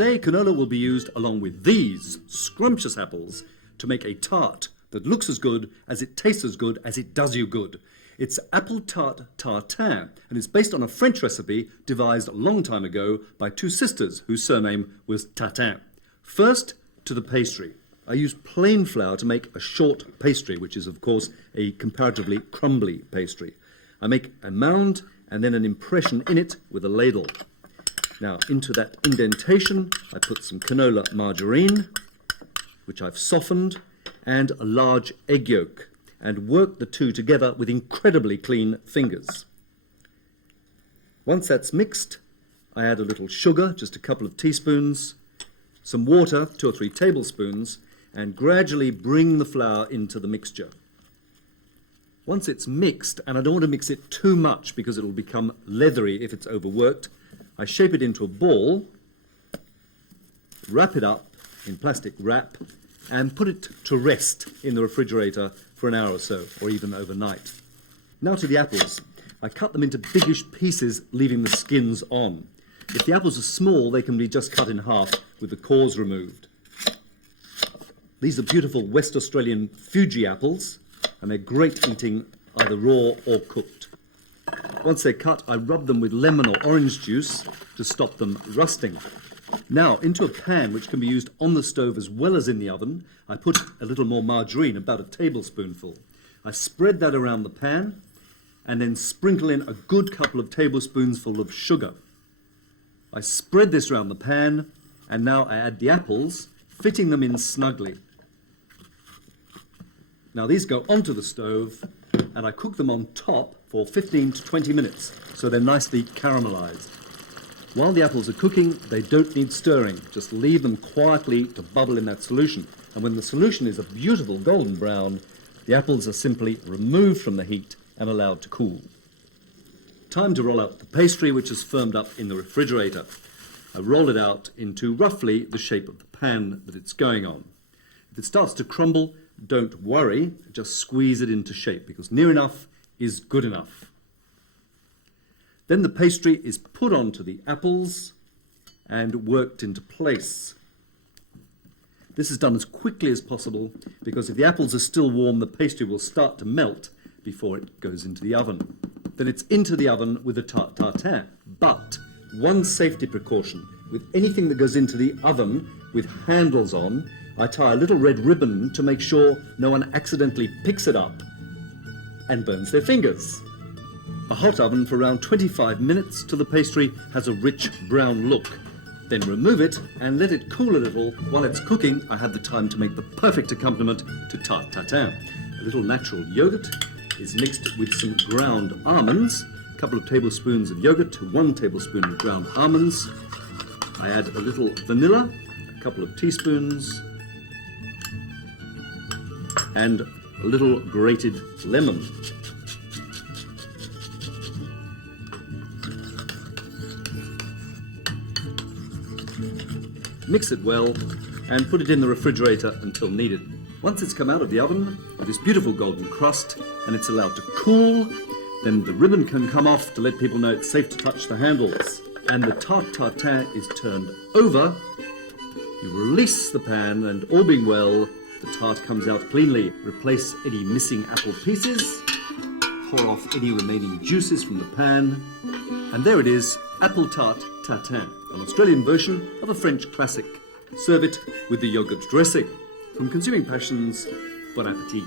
today canola will be used along with these scrumptious apples to make a tart that looks as good as it tastes as good as it does you good. It's apple tart tartin, and it's based on a French recipe devised a long time ago by two sisters whose surname was Tatin. First, to the pastry. I use plain flour to make a short pastry, which is, of course, a comparatively crumbly pastry. I make a mound and then an impression in it with a ladle. Now, into that indentation, I put some canola margarine, which I've softened, and a large egg yolk, and work the two together with incredibly clean fingers. Once that's mixed, I add a little sugar, just a couple of teaspoons, some water, 2 or 3 tablespoons, and gradually bring the flour into the mixture. Once it's mixed, and I don't want to mix it too much because it will become leathery if it's overworked, I shape it into a ball, wrap it up in plastic wrap, and put it to rest in the refrigerator for an hour or so, or even overnight. Now to the apples. I cut them into biggish pieces, leaving the skins on. If the apples are small, they can be just cut in half with the cores removed. These are beautiful West Australian Fuji apples, and they're great eating either raw or cooked. Once they're cut, I rub them with lemon or orange juice to stop them rusting. Now, into a pan which can be used on the stove as well as in the oven, I put a little more margarine, about a tablespoonful. I spread that around the pan and then sprinkle in a good couple of tablespoonsful of sugar. I spread this around the pan, and now I add the apples, fitting them in snugly. Now these go onto the stove, and I cook them on top for 15 to 20 minutes, so they're nicely caramelized. While the apples are cooking, they don't need stirring. Just leave them quietly to bubble in that solution. And when the solution is a beautiful golden brown, the apples are simply removed from the heat and allowed to cool. Time to roll out the pastry, which is firmed up in the refrigerator. I roll it out into roughly the shape of the pan that it's going on. If it starts to crumble, don't worry, just squeeze it into shape, because near enough is good enough. Then the pastry is put onto the apples and worked into place. This is done as quickly as possible, because if the apples are still warm, the pastry will start to melt before it goes into the oven. Then it's into the oven with the tart tartin. But one safety precaution: with anything that goes into the oven with handles on, I tie a little red ribbon to make sure no one accidentally picks it up and burns their fingers. A hot oven for around 25 minutes till the pastry has a rich brown look. Then remove it and let it cool a little. While it's cooking, I have the time to make the perfect accompaniment to tart tatin. A little natural yogurt is mixed with some ground almonds, a couple of tablespoons of yogurt to 1 tablespoon of ground almonds. I add a little vanilla, a couple of teaspoons, and a little grated lemon. Mix it well and put it in the refrigerator until needed. Once it's come out of the oven with this beautiful golden crust and it's allowed to cool, then the ribbon can come off to let people know it's safe to touch the handles. And the tart tartin is turned over. You release the pan, and all being well, the tart comes out cleanly. Replace any missing apple pieces, pour off any remaining juices from the pan, and there it is, apple tart tatin, an Australian version of a French classic. Serve it with the yogurt dressing. From Consuming Passions, bon appetit.